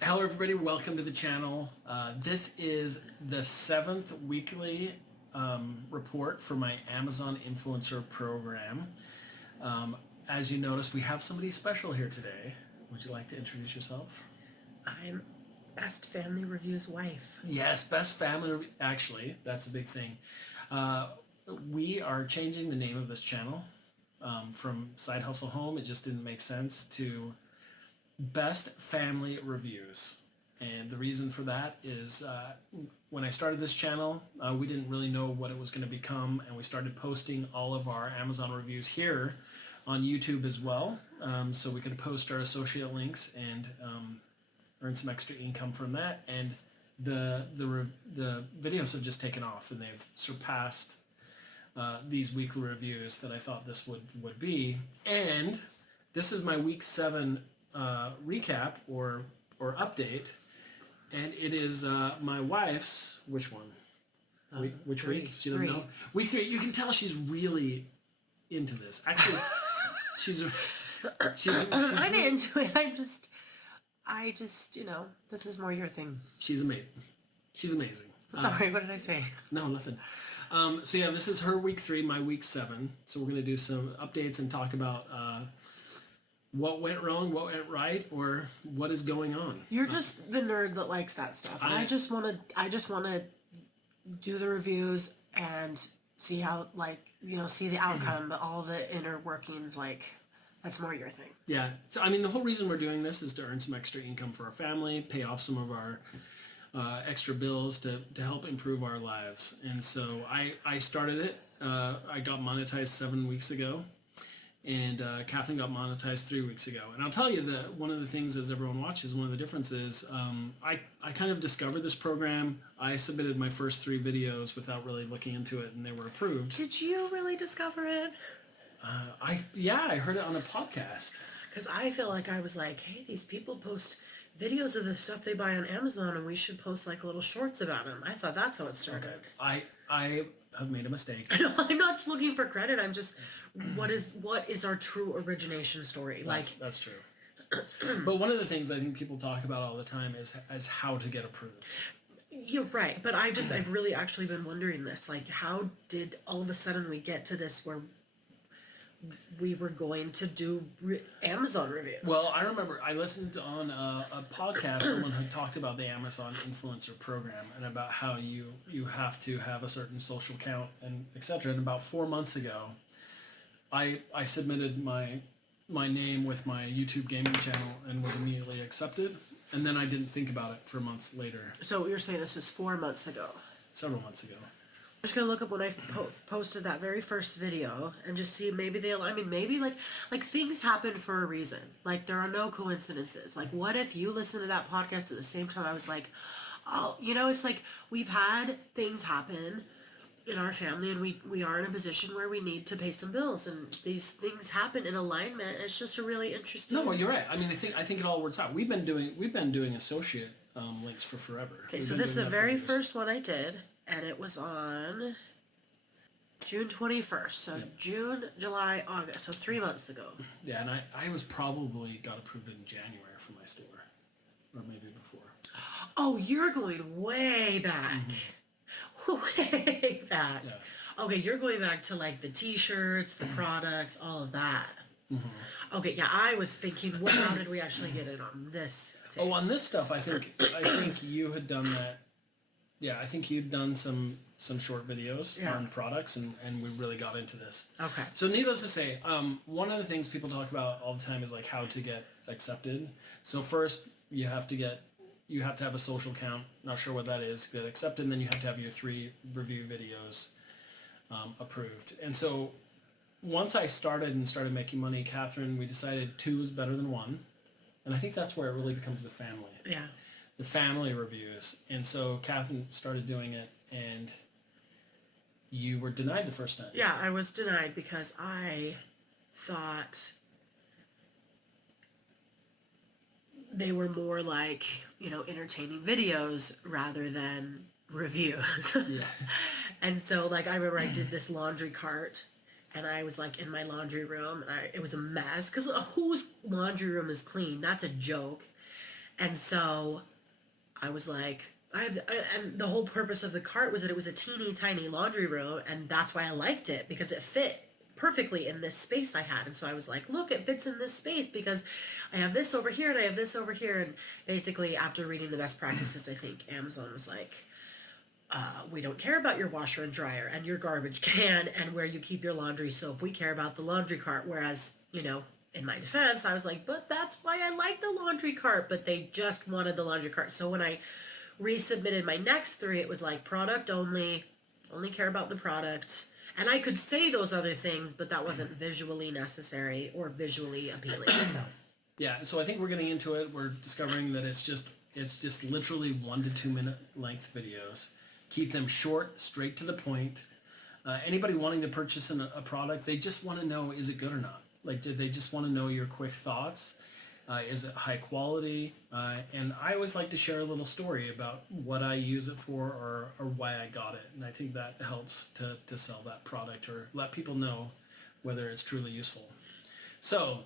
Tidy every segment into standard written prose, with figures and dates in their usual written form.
Hello everybody, welcome to the channel. This is the 7th weekly report for my Amazon Influencer Program. As you notice, we have somebody special here today. Would you like to introduce yourself? I'm Best Family Review's wife. Yes, Best Family, actually, that's a big thing. We are changing the name of this channel from Side Hustle Home. It just didn't make sense to Best Family Reviews. And the reason for that is when I started this channel, we didn't really know what it was going to become, and we started posting all of our Amazon reviews here on YouTube as well, so we could post our associate links and earn some extra income from that. And the videos have just taken off, and they've surpassed these weekly reviews that I thought this would be. And this is my week 7 recap or update, and it is my wife's which one? Which three. week? She doesn't know. Week 3. You can tell she's really into this. Actually, she's I'm into it. I just, this is more your thing. She's amazing. She's amazing. Sorry, what did I say? No, nothing. So yeah, this is her week 3, my week 7. So we're gonna do some updates and talk about what went wrong, what went right, or what is going on. You're just the nerd that likes that stuff. I just want to do the reviews and see how, see the outcome, but all the inner workings, that's more your thing. Yeah. So, I mean, the whole reason we're doing this is to earn some extra income for our family, pay off some of our extra bills to help improve our lives. And so I started it. I got monetized 7 weeks ago. And Catherine got monetized 3 weeks ago. And I'll tell you that one of the things, as everyone watches, one of the differences, I kind of discovered this program. I submitted my first 3 videos without really looking into it, and they were approved. Did you really discover it? I heard it on a podcast. Because I feel like I was like, hey, these people post videos of the stuff they buy on Amazon, and we should post little shorts about them. I thought that's how it started. Okay. I have made a mistake. No, I'm not looking for credit. I'm just, what is our true origination story? That's true. But one of the things I think people talk about all the time is how to get approved. You're right, but I've really actually been wondering this. How did all of a sudden we get to this where we were going to do Amazon reviews? Well, I remember I listened on a podcast. Someone had talked about the Amazon Influencer Program and about how you have to have a certain social count and etc. And about 4 months ago, I submitted my name with my YouTube gaming channel and was immediately accepted. And then I didn't think about it for months later. So you're saying this is 4 months ago? Several months ago. I'm just gonna look up when I posted that very first video and just see maybe maybe things happen for a reason. There are no coincidences. What if you listen to that podcast at the same time? I was like, oh, it's we've had things happen in our family, and we are in a position where we need to pay some bills, and these things happen in alignment. It's just a really interesting. No, well, you're right. I mean, I think it all works out. We've been doing associate links for forever. Okay, so this is the very first one I did. And it was on June 21st. So June, July, August. So 3 months ago. Yeah, and I was probably got approved in January for my store. Or maybe before. Oh, you're going way back. Mm-hmm. Way back. Yeah. Okay, you're going back to the t-shirts, the products, all of that. Mm-hmm. Okay, yeah, I was thinking, how did we actually get in on this thing? Oh, on this stuff, I think you had done that. Yeah, I think you'd done some short videos on products, and we really got into this. Okay. So needless to say, one of the things people talk about all the time is how to get accepted. So first, you have to have a social count. Not sure what that is. Get accepted, and then you have to have your 3 review videos approved. And so once I started making money, Catherine, we decided 2 is better than 1, and I think that's where it really becomes the family. Yeah. The family reviews. And so Catherine started doing it, and you were denied the first time. Yeah, I was denied because I thought they were more entertaining videos rather than reviews. Yeah. And so I remember I did this laundry cart, and I was in my laundry room, and it was a mess because whose laundry room is clean? That's a joke. And so I was like, and the whole purpose of the cart was that it was a teeny tiny laundry room, and that's why I liked it, because it fit perfectly in this space I had. And so I was like, look, it fits in this space because I have this over here and I have this over here. And basically, after reading the best practices, I think Amazon was like, we don't care about your washer and dryer and your garbage can and where you keep your laundry soap. We care about the laundry cart. Whereas, in my defense, I was like, but that's why I like the laundry cart. But they just wanted the laundry cart. So when I resubmitted my next three, it was like product only care about the product. And I could say those other things, but that wasn't visually necessary or visually appealing. So Yeah, so I think we're getting into it. We're discovering that it's just literally 1 to 2 minute length videos. Keep them short, straight to the point. Anybody wanting to purchase a product, they just want to know, is it good or not? Like, do they just want to know your quick thoughts? Is it high quality? And I always like to share a little story about what I use it for, or why I got it. And I think that helps to sell that product or let people know whether it's truly useful. So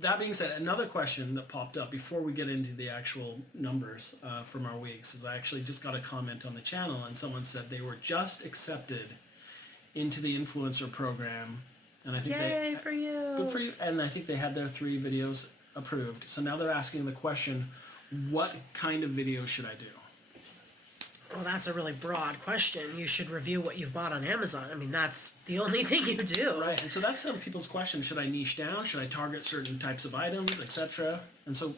that being said, another question that popped up before we get into the actual numbers from our weeks is I actually just got a comment on the channel, and someone said they were just accepted into the influencer program, and I think yay for you. good for you. And I think they had their 3 videos approved. So now they're asking the question, what kind of video should I do? Well, that's a really broad question. You should review what you've bought on Amazon. I mean, that's the only thing you do. Right, and so that's some people's question. Should I niche down? Should I target certain types of items, etc.? And so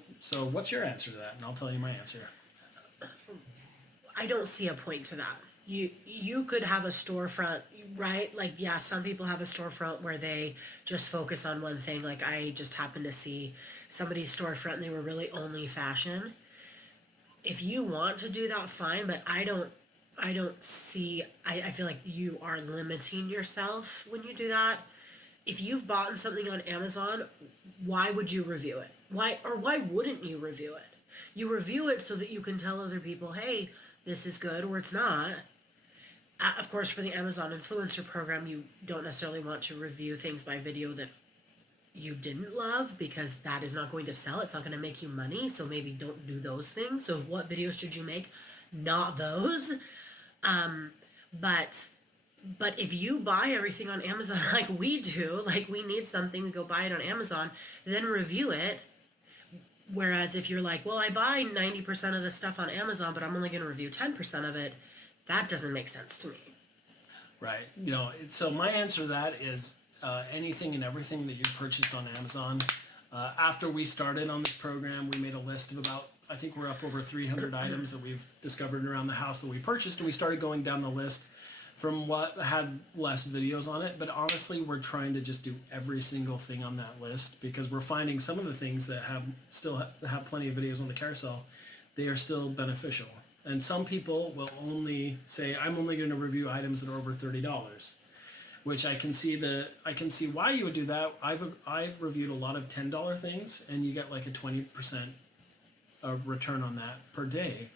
what's your answer to that? And I'll tell you my answer. I don't see a point to that. You could have a storefront, right? Like, yeah, some people have a storefront where they just focus on one thing. Like, I just happened to see somebody's storefront and they were really only fashion. If you want to do that, fine, but I don't see, I feel like you are limiting yourself when you do that. If you've bought something on Amazon, why would you review it? Why wouldn't you review it? You review it so that you can tell other people, hey, this is good or it's not. Of course, for the Amazon influencer program, you don't necessarily want to review things by video that you didn't love, because that is not going to sell. It's not going to make you money. So maybe don't do those things. So what videos should you make? Not those. But if you buy everything on Amazon like we do, like we need something, we go buy it on Amazon, then review it. Whereas if you're like, well, I buy 90% of the stuff on Amazon, but I'm only going to review 10% of it, that doesn't make sense to me. Right. So my answer to that is anything and everything that you purchased on Amazon. After we started on this program, we made a list of about, I think we're up over 300 items that we've discovered around the house that we purchased, and we started going down the list from what had less videos on it. But honestly, we're trying to just do every single thing on that list, because we're finding some of the things that still have plenty of videos on the carousel, they are still beneficial. And some people will only say, I'm only going to review items that are over $30, which I can see why you would do that. I've reviewed a lot of $10 things, and you get like a 20% return on that per day.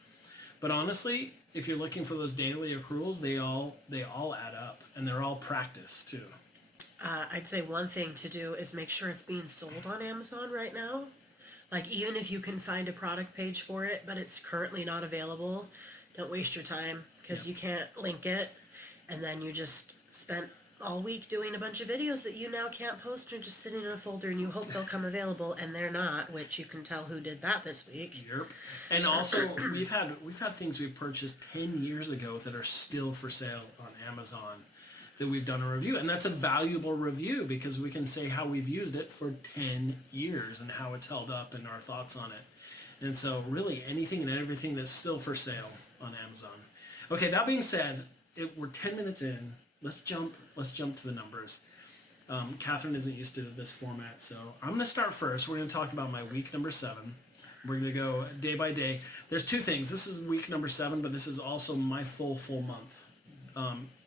But honestly, if you're looking for those daily accruals, they all add up, and they're all practice too. I'd say one thing to do is make sure it's being sold on Amazon right now. Like, even if you can find a product page for it, but it's currently not available, don't waste your time, because you can't link it, and then you just spent all week doing a bunch of videos that you now can't post, or just sitting in a folder, and you hope they'll come available, and they're not, which you can tell who did that this week. Yep. And also, we've had things we purchased 10 years ago that are still for sale on Amazon that we've done a review, and that's a valuable review because we can say how we've used it for 10 years and how it's held up and our thoughts on it. And so really anything and everything that's still for sale on Amazon. Okay, that being said, we're 10 minutes in. Let's jump to the numbers. Catherine isn't used to this format, so I'm going to start first. We're going to talk about my week number 7. We're going to go day by day. There's 2 things. This is week number 7, but this is also my full month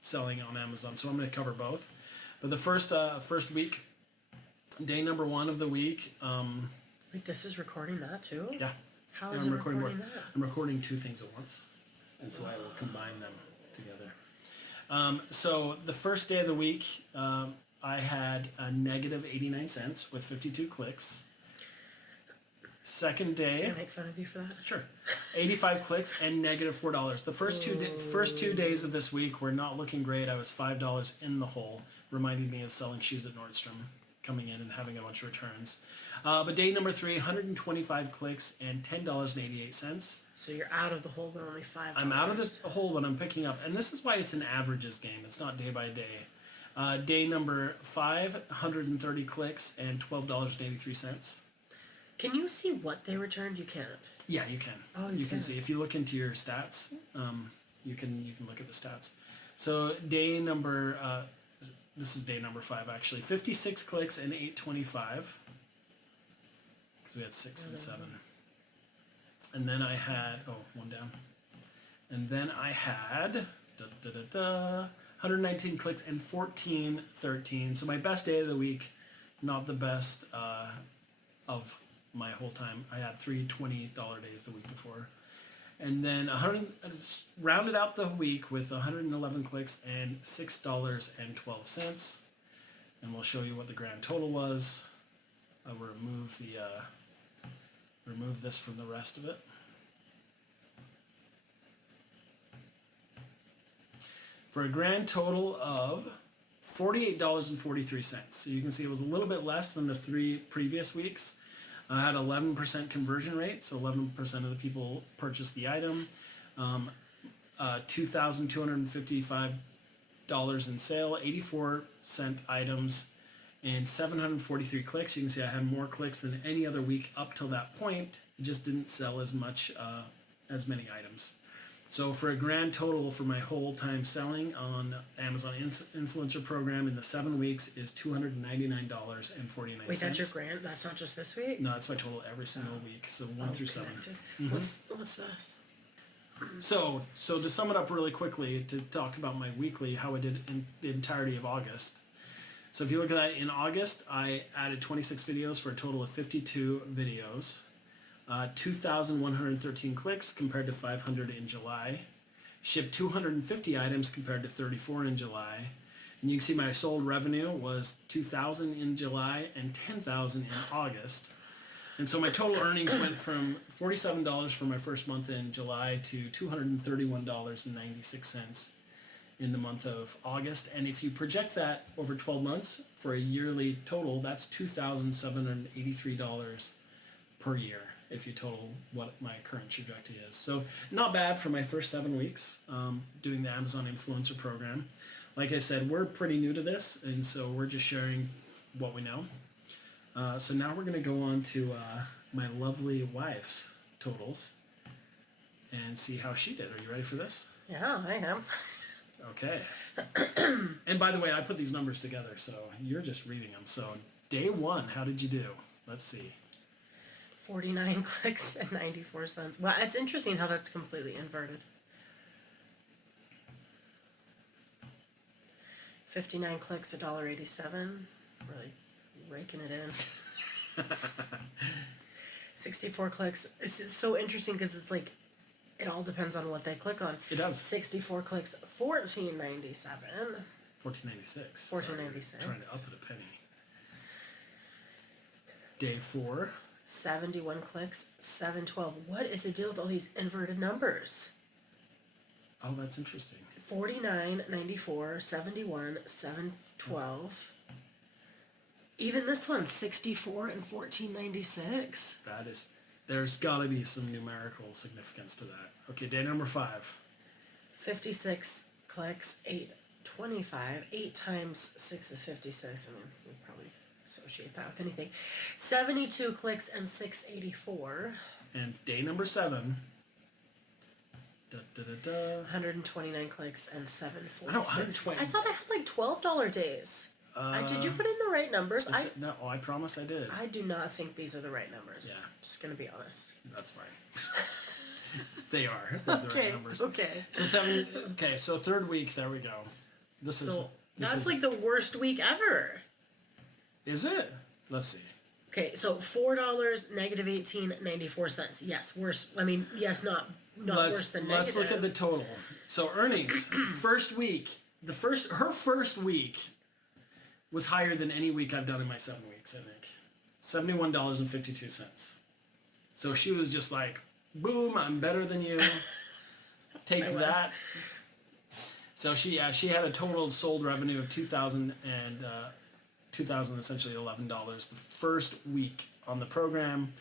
selling on Amazon, so I'm going to cover both. But the first week, day number 1 of the week. Wait, this is recording that too? Yeah. How is it recording that? I'm recording 2 things at once, and so I will combine them together. So the first day of the week, I had a negative 89 cents with 52 clicks. Second Can day, I make fun of you for that? sure, 85 clicks and negative $4. The first two days of this week were not looking great. I was $5 in the hole, reminding me of selling shoes at Nordstrom, coming in and having a bunch of returns. But day number 3, 125 clicks and $10.88. So you're out of the hole, but only $5. I'm out of the hole when I'm picking up, and this is why it's an averages game. It's not day by day. Day number 5, 130 clicks and $12.83. Can you see what they returned? You can't. Yeah, you can. Oh, you can can. see if you look into your stats. You can look at the stats. So day number this is day number 5 actually. 56 clicks and $8.25. Because we had 6 and 7. And then I had one down. And then I had 119 clicks and $14.13. So my best day of the week, not the best of my whole time. I had 3 $20 days the week before. And then rounded out the week with 111 clicks and $6.12. And we'll show you what the grand total was. I will remove this from the rest of it. For a grand total of $48.43. So you can see it was a little bit less than the 3 previous weeks. I had 11% conversion rate, so 11% of the people purchased the item. $2,255 in sale, 84-cent items, and 743 clicks. You can see I had more clicks than any other week up till that point. It just didn't sell as many items. So for a grand total for my whole time selling on Amazon Influencer Program in the 7 weeks is $299.49. Wait, that's your grand? That's not just this week? No, that's my total every single week. So 1 through 7. What's this? So to sum it up really quickly, to talk about my weekly, how I did in the entirety of August. So if you look at that, in August, I added 26 videos for a total of 52 videos. 2,113 clicks compared to 500 in July. Shipped 250 items compared to 34 in July. And you can see my sold revenue was 2,000 in July and 10,000 in August. And so my total earnings went from $47 for my first month in July to $231.96 in the month of August. And if you project that over 12 months for a yearly total, that's $2,783 per year, if you total what my current trajectory is. So not bad for my first 7 weeks doing the Amazon Influencer Program. Like I said, we're pretty new to this, and so we're just sharing what we know. So now we're going to go on to my lovely wife's totals and see how she did. Are you ready for this? Yeah, I am. Okay. And by the way, I put these numbers together, so you're just reading them. So day 1, how did you do? Let's see. 49 clicks and 94 cents. Well, it's interesting how that's completely inverted. 59 clicks, $1.87. Really raking it in. 64 clicks. It's so interesting because it's like it all depends on what they click on. It does. 64 clicks, $14.97. $14.96. $14.96. Trying to up it a penny. Day 4. 71 clicks, $7.12. What is the deal with all these inverted numbers? Oh, that's interesting. 49.94, 71, 7.12. Even this one, 64 and 14.96. That is, there's got to be some numerical significance to that. Okay, day number 5. 56 clicks, 8.25. 8 times 6 is 56. I mean, we probably associate that with anything. 72 clicks and 6.84. And day number 7. 129 clicks and 7.46. No, 120. I thought I had like $12 days. Did you put in the right numbers? No, I promise I did. I do not think these are the right numbers. Yeah. Just gonna be honest. That's fine. They are. They're the right numbers. Okay. So 7. Okay, so 3rd week. There we go. This is. That's like the worst week ever. Is it? Let's see. Okay, so $4, negative 18.94 cents. Yes, worse. I mean, yes, not worse than negative. Let's look at the total. So earnings. First week. Her first week was higher than any week I've done in my 7 weeks, I think. $71.52. So she was just like, boom, I'm better than you. Take I was. that. So she had a total sold revenue of $2,000 and $2,000 essentially $11 the first week on the program.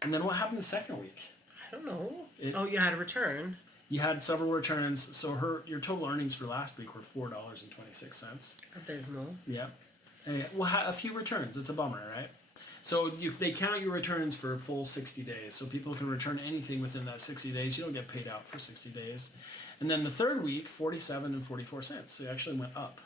And then what happened the second week? I don't know. You had a return. You had several returns, so your total earnings for last week were $4.26. Abysmal. Yep. Well, a few returns. It's a bummer, right? So they count your returns for a full 60 days. So people can return anything within that 60 days. You don't get paid out for 60 days. And then the third week, 47 and 44 cents. So it actually went up.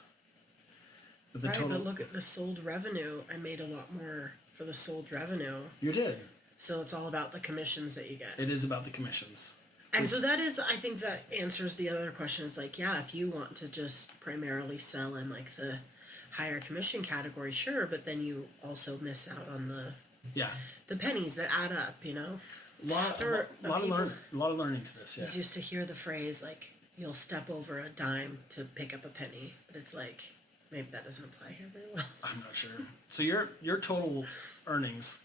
But the Right, total, but look at the sold revenue. I made a lot more for the sold revenue. you did. So it's all about the commissions that you get. It is about the commissions. And so that is, I think that answers the other questions. Like, yeah, if you want to just primarily sell in like the higher commission category, sure, but then you also miss out on the pennies that add up, you know? A lot of learning to this, yeah. I used to hear the phrase like, you'll step over a dime to pick up a penny, but it's like, maybe that doesn't apply here very well. I'm not sure. So your total earnings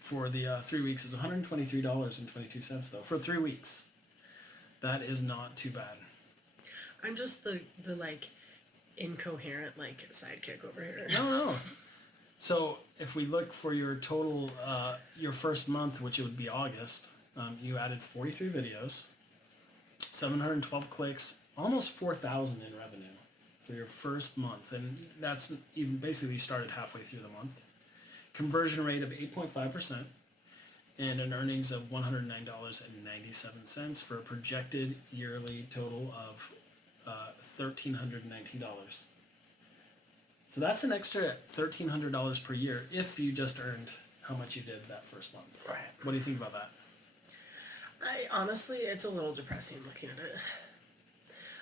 for the 3 weeks is $123.22 though, for 3 weeks. That is not too bad. I'm just the like incoherent like sidekick over here. No. So if we look for your total, your first month, which it would be August, you added 43 videos, 712 clicks, almost 4,000 in revenue for your first month, and that's even basically you started halfway through the month. Conversion rate of 8.5%, and an earnings of $109.97 for a projected yearly total of $1,319. So that's an extra $1,300 per year if you just earned how much you did that first month. Right. What do you think about that? Honestly, it's a little depressing looking at it.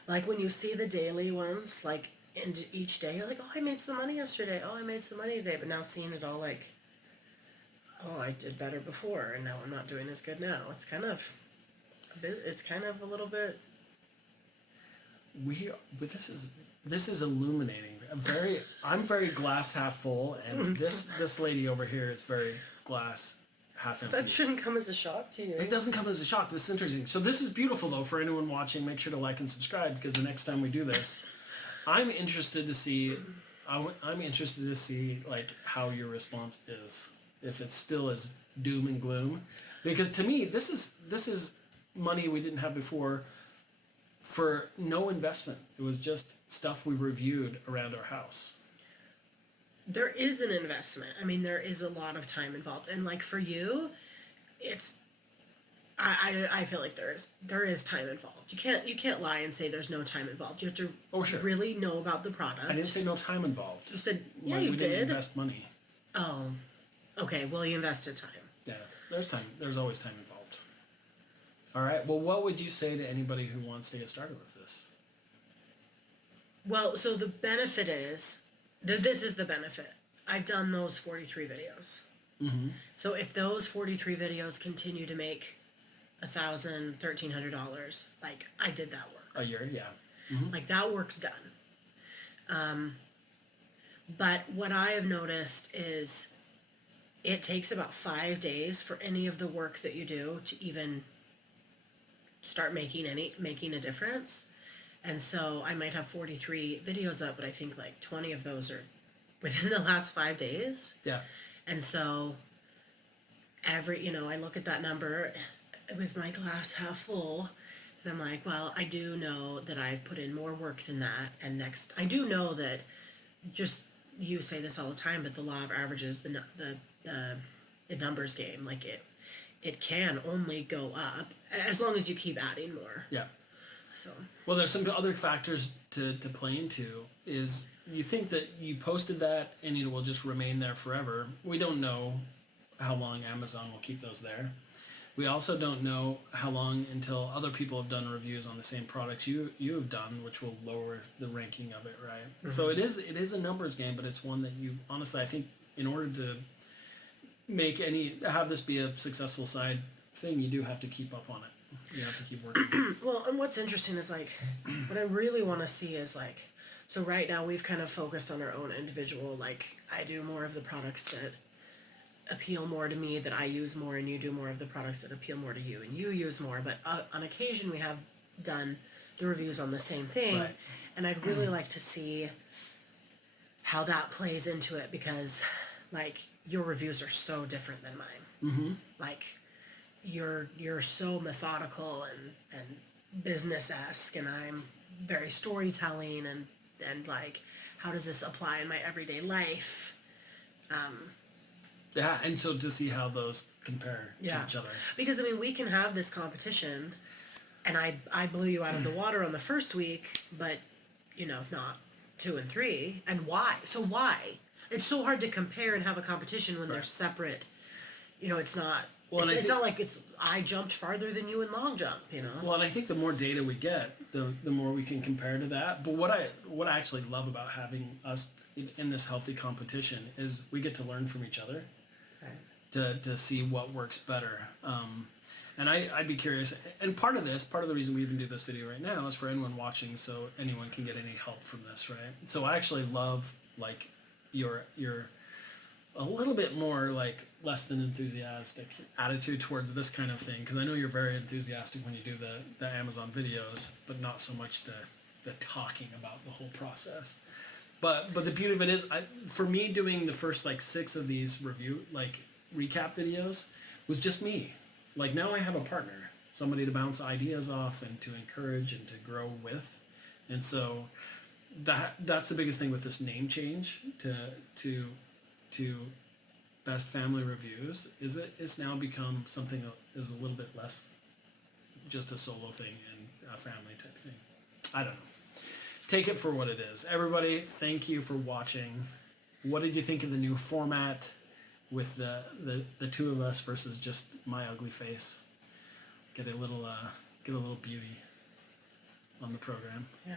Like when you see the daily ones, like in each day, you're like, oh, I made some money yesterday. Oh, I made some money today. But now seeing it all like, oh, I did better before, and now I'm not doing as good now. It's kind of a little bit. But this is illuminating. I'm very glass half full, and this lady over here is very glass half empty. That shouldn't come as a shock to you. It doesn't come as a shock. This is interesting. So this is beautiful, though, for anyone watching. Make sure to like and subscribe, because the next time we do this, I'm interested to see like how your response is, if it's still as doom and gloom, because to me this is money we didn't have before for no investment. It was just stuff we reviewed around our house. There is an investment. I mean, there is a lot of time involved, and like for you, it's. I feel like there is time involved. You can't lie and say there's no time involved. You have to really know about the product. I didn't say no time involved. You said yeah, we you did. Didn't invest money. Oh, okay. Well, you invested time. Yeah, there's time. There's always time involved. All right. Well, what would you say to anybody who wants to get started with this? Well, so the benefit is this is the benefit. I've done those 43 videos. Mm-hmm. So if those 43 videos continue to make $1,000, $1,300, like I did that work. A year, yeah. Mm-hmm. Like that work's done. But what I have noticed is it takes about 5 days for any of the work that you do to even start making a difference. And so I might have 43 videos up, but I think like 20 of those are within the last 5 days. Yeah. And so I look at that number with my glass half full, and I'm like, well, I do know that I've put in more work than that. And I do know that you say this all the time, but the law of averages, the numbers game, like it can only go up as long as you keep adding more. Yeah. So. Well, there's some other factors to play into. Is you think that you posted that and it will just remain there forever. We don't know how long Amazon will keep those there. We also don't know how long until other people have done reviews on the same products you have done, which will lower the ranking of it, right? Mm-hmm. So it is a numbers game, but it's one that you honestly, I think, in order to have this be a successful side thing, you do have to keep up on it. You have to keep working. Well, and what's interesting is like, what I really want to see is like, so right now we've kind of focused on our own individual, like I do more of the products that appeal more to me, that I use more, and you do more of the products that appeal more to you and you use more. But on occasion we have done the reviews on the same thing, Right. and I'd really like to see how that plays into it, because like your reviews are so different than mine. Like you're so methodical and business-esque, and I'm very storytelling, and like, how does this apply in my everyday life? Yeah, and so to see how those compare to each other. Because I mean, we can have this competition, and I blew you out of the water on the first week, but not 2 and 3. And why? So why? It's so hard to compare and have a competition when they're separate. It's not. Well, it's not like I jumped farther than you in long jump. Well, and I think the more data we get, the more we can compare to that. But what I actually love about having us in this healthy competition is we get to learn from each other, to see what works better. And I'd be curious. And part of the reason we even do this video right now is for anyone watching, so anyone can get any help from this, right? So I actually love like your a little bit more like less than enthusiastic attitude towards this kind of thing, because I know you're very enthusiastic when you do the Amazon videos, but not so much the talking about the whole process. But the beauty of it is, for me, doing the first like 6 of these recap videos was just me. Like, now I have a partner, somebody to bounce ideas off and to encourage and to grow with, and so that's the biggest thing with this name change to Best Family Reviews, is that it's now become something that is a little bit less just a solo thing and a family type thing. I don't know. Take it for what it is. Everybody, thank you for watching. What did you think of the new format with the two of us versus just my ugly face? Get a little beauty on the program. Yeah.